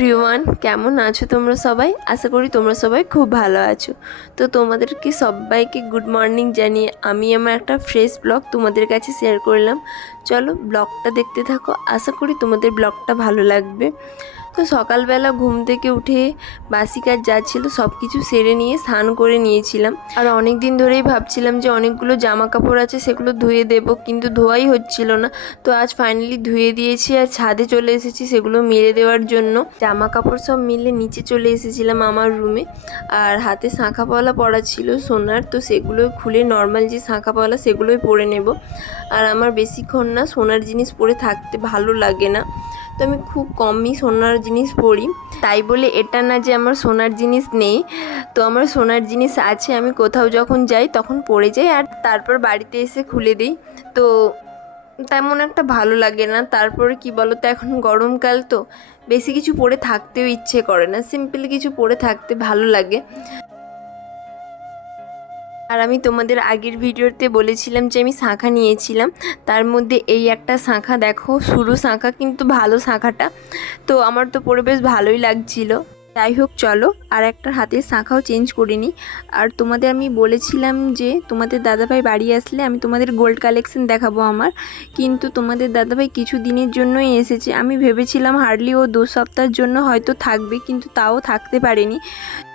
Everyone কেমন আছো তোমরা সবাই? আশা করি তোমরা সবাই খুব ভালো আছো। তো তোমাদেরকে সবাইকে গুড মর্নিং জানিয়ে আমি আমার একটা ফ্রেশ ব্লগ তোমাদের কাছে শেয়ার করলাম। চলো ব্লগটা দেখতে থাকো। আশা করি তোমাদের ব্লগটা ভালো লাগবে। তো সকালবেলা ঘুম থেকে উঠে বাসি কাজ যা ছিল সব কিছু সেরে নিয়ে স্নান করে নিয়েছিলাম। আর অনেক দিন ধরেই ভাবছিলাম যে অনেকগুলো জামা কাপড় আছে সেগুলো ধুয়ে দেব, কিন্তু ধোয়াই হচ্ছিল না। তো আজ ফাইনালি ধুয়ে দিয়েছি আর ছাদে চলে এসেছি সেগুলো মেরে দেওয়ার জন্য। জামা কাপড় সব মিলে নিচে চলে এসেছিলাম আমার রুমে আর হাতে শাঁখা পলা পরা ছিল সোনার, তো সেগুলো খুলে নর্মাল যে শাঁখা পলা সেগুলোই পরে নেব। আর আমার বেশিক্ষণ না সোনার জিনিস পরে থাকতে ভালো লাগে না। তো আমি খুব কমই সোনার জিনিস পরি। তাই বলে এটা না যে আমার সোনার জিনিস নেই। তো আমার সোনার জিনিস আছে, আমি কোথাও যখন যাই তখন পরে যাই। আর তারপর বাড়িতে এসে খুলে দিই। তো তেমন একটা ভালো লাগে না। তারপরে কি বলো তো এখন গরমকাল তো বেশি কিছু পরে থাকতেও ইচ্ছে করে না। সিম্পল কিছু পরে থাকতে ভালো লাগে। আর আমি তোমাদের আগের ভিডিওতে বলেছিলাম যে আমি শাঁখা নিয়েছিলাম। তার মধ্যে এই একটা শাঁখা দেখো সরু শাঁখা কিন্তু ভালো শাঁখাটা। তো আমার তো পরে বেশ ভালোই লাগছিল। যাই হোক, চলো। আর একটা হাতের শাঁখাও চেঞ্জ করে নিই আর তোমাদের আমি বলেছিলাম যে, তোমাদের দাদাভাই বাড়ি আসলে আমি তোমাদের গোল্ড কালেকশন দেখাবো আমার। কিন্তু তোমাদের দাদাভাই কিছু দিনের জন্যই এসেছে। আমি ভেবেছিলাম হার্ডলি ও দু সপ্তাহের জন্য হয়তো থাকবে, কিন্তু তাও থাকতে পারেনি।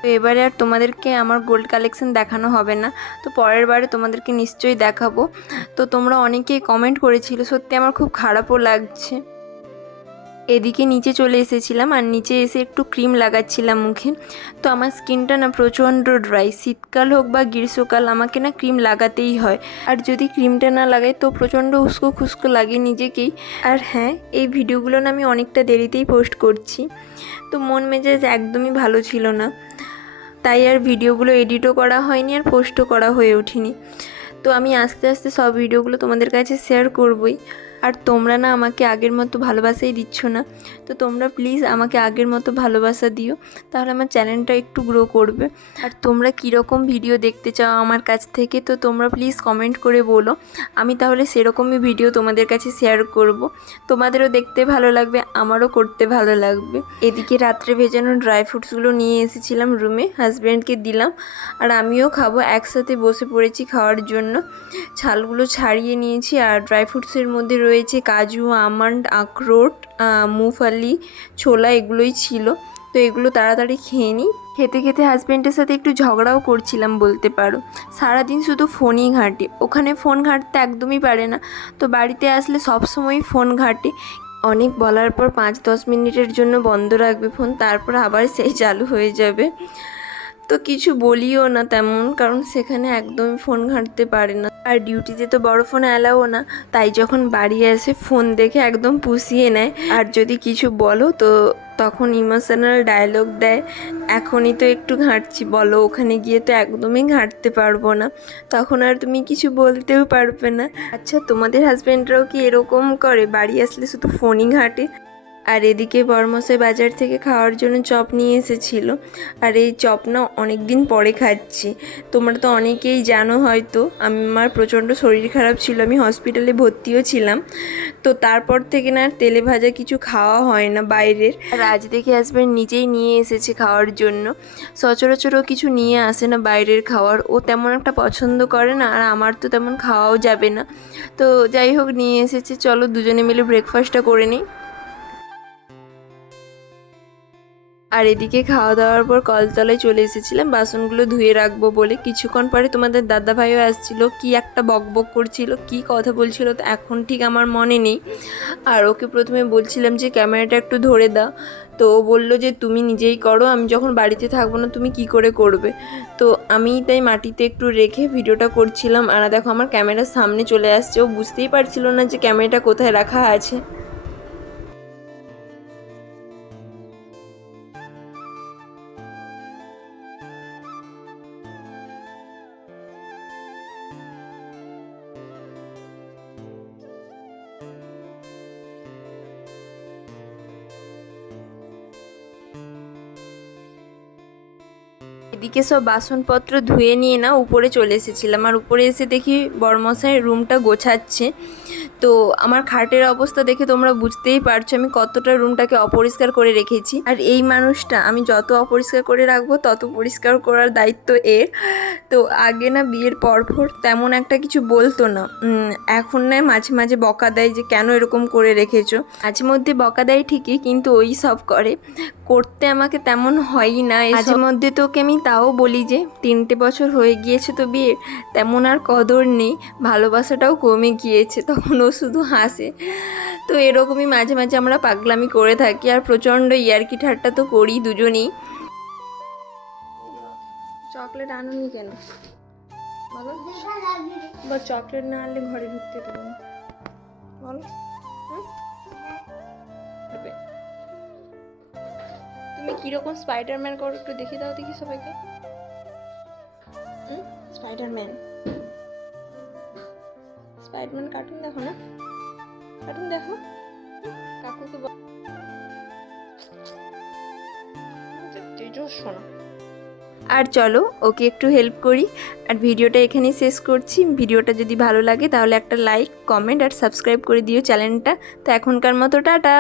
তো এবারে আর তোমাদেরকে আমার গোল্ড কালেকশন দেখানো হবে না। তো পরের বারে তোমাদেরকে নিশ্চয়ই দেখাবো। তো তোমরা অনেকেই কমেন্ট করেছিল, সত্যি আমার খুব খারাপও লাগছে। এদিকে নিচে চলে এসেছিলাম আর নিচে এসে একটু ক্রিম লাগাচ্ছিলাম মুখে। তো আমার স্কিনটা না প্রচণ্ড ড্রাই, শীতকাল হোক বা গ্রীষ্মকাল, আমাকে না ক্রিম লাগাতেই হয়। আর যদি ক্রিমটা না লাগাই তো প্রচণ্ড উস্কো খুস্কো লাগে নিজেকেই। আর হ্যাঁ এই ভিডিওগুলো না আমি অনেকটা দেরিতেই পোস্ট করছি। তো মন মেজাজ একদমই ভালো ছিল না। তাই আর ভিডিওগুলো এডিটও করা হয়নি আর পোস্টও করা হয়ে ওঠেনি। তো আমি আস্তে আস্তে সব ভিডিওগুলো তোমাদের কাছে শেয়ার করবই। আর তোমরা না আমাকে আগের মতো ভালোবাসাই দিচ্ছ না। তো তোমরা প্লিজ আমাকে আগের মতো ভালোবাসা দিও। তাহলে আমার চ্যানেলটা একটু গ্রো করবে। আর তোমরা কীরকম ভিডিও দেখতে চাও আমার কাছ থেকে, তো তোমরা প্লিজ কমেন্ট করে বলো। আমি তাহলে সেরকমই ভিডিও তোমাদের কাছে শেয়ার করব। তোমাদেরও দেখতে ভালো লাগবে, আমারও করতে ভালো লাগবে। এদিকে রাত্রে ভেজানো ড্রাই ফ্রুটসগুলো নিয়ে এসেছিলাম রুমে হাজব্যান্ডকে দিলাম। আর আমিও খাব, একসাথে বসে পড়েছি খাওয়ার জন্য। ছালগুলো ছাড়িয়ে নিয়েছি, আর ড্রাই ফ্রুটসের মধ্যে রয়েছে কাজু, আমন্ড, আখরোট মুফালি ছোলা এগুলোই ছিল। তো এগুলো তাড়াতাড়ি খেয়ে নিই। খেতে খেতে হাজব্যান্ডের সাথে একটু ঝগড়াও করছিলাম বলতে পারো। সারাদিন শুধু ফোনই ঘাঁটে। ওখানে ফোন ঘাঁটতে একদমই পারে না। তো বাড়িতে আসলে সবসময় ফোন ঘাঁটে। অনেক বলার পর পাঁচ দশ মিনিটের জন্য বন্ধ রাখবে ফোন, তারপর আবার সেই চালু হয়ে যাবে। তো কিছু বলিও না তেমন, কারণ সেখানে একদমই ফোন ঘাঁটতে পারে না। আর ডিউটিতে তো বড় ফোন অ্যালাও না, তাই যখন বাড়ি আসে ফোন দেখে একদম পুষিয়ে নেয়। আর যদি কিছু বলো তো তখন ইমোশনাল ডায়লগ দেয়। এখনই তো একটু ঘাঁটছি, বলো ওখানে গিয়ে তো একদমই ঘাঁটতে পারব না। তখন আর তুমি কিছু বলতেও পারবে না। আচ্ছা তোমাদের হাজব্যান্ডরাও কি এরকম করে? বাড়ি আসলে শুধু ফোনই ঘাঁটে? আর এদিকে বর্মশাই বাজার থেকে খাওয়ার জন্য চপ নিয়ে এসেছিল। আর এই চপ না অনেক দিন পরে খাচ্ছি। তোমরা তো অনেকেই জানো হয়তো আমার প্রচণ্ড শরীর খারাপ ছিল, আমি হসপিটালে ভর্তিও ছিলাম। তো তারপর থেকে না তেলে ভাজা কিছু খাওয়া হয় না বাইরের। আর আজ দেখে হাজব্যান্ড নিজেই নিয়ে এসেছে খাওয়ার জন্য। সচরাচরও কিছু নিয়ে আসে না বাইরের খাওয়ার। ও তেমন একটা পছন্দ করে না, আর আমার তো তেমন খাওয়াও যাবে না। তো যাই হোক, নিয়ে এসেছে। চলো দুজনে মিলে ব্রেকফাস্টটা করে নিই। আর এদিকে খাওয়া দাওয়ার পর কলতলায় চলে এসেছিলাম। বাসনগুলো ধুয়ে রাখব বলে। কিছুক্ষণ পরে তোমাদের দাদা ভাইও আসছিল। কি একটা বকবক করছিল, কি কথা বলছিল তো এখন ঠিক আমার মনে নেই। আর ওকে প্রথমে বলছিলাম যে, ক্যামেরাটা একটু ধরে দাও। তো ও বলল যে, তুমি নিজেই করো, আমি যখন বাড়িতে থাকব না, তুমি কি করে করবে? তো আমি তাই মাটিতে একটু রেখে ভিডিওটা করছিলাম। আর দেখো, আমার ক্যামেরার সামনে চলে আসছে। ও বুঝতেই পারছিল না যে, ক্যামেরাটা কোথায় রাখা আছে। এদিকে সব বাসনপত্র ধুয়ে নিয়ে না উপরে চলে এসেছিলাম। আর উপরে এসে দেখি বড়মশাই রুমটা গোছাচ্ছে। তো আমার খাটের অবস্থা দেখে তোমরা বুঝতেই পারছ, আমি কতটা রুমটাকে অপরিষ্কার করে রেখেছি। আর এই মানুষটা, আমি যত অপরিষ্কার করে রাখব, তত পরিষ্কার করার দায়িত্ব এর। তো আগে না বিয়ের পরপর তেমন একটা কিছু বলতো না। এখন না মাঝে মাঝে বকা দেয় যে, কেন এরকম করে রেখেছো? মাঝে মধ্যে বকা দেয় ঠিকই, কিন্তু ওই সব করে। করতে আমাকে তেমন হয়ই না। মাঝে মধ্যে তোকে আমি তাও বলি যে, তিনটে বছর হয়ে গিয়েছে তো বিয়ের, তেমন আর কদর নেই। ভালোবাসাটাও কমে গিয়েছে, তখন ও শুধু হাসে। তো এরকমই মাঝে মাঝে আমরা পাগলামি করে থাকি আর প্রচণ্ড ইয়ার্কি ঠাট্টা তো করি দুজনেই। চকলেট আনুনি কেন? বা চকলেট না আনলে ঘরে ঢুকতে দেবো বলো। হুম? তুমি কীরকম স্পাইডারম্যান করো একটু দেখে দাও দেখি সবাইকে। স্পাইডারম্যান স্পাইডারম্যান কার্টুন দেখো না? কার্টুন দেখো। কাকুকে আর চলো, ওকে একটু হেল্প করি। আর ভিডিওটা এখানেই শেষ করছি। ভিডিওটা যদি ভালো লাগে তাহলে একটা লাইক কমেন্ট আর সাবস্ক্রাইব করে দিও চ্যানেলটা। তো এখনকার মতো, টাটা!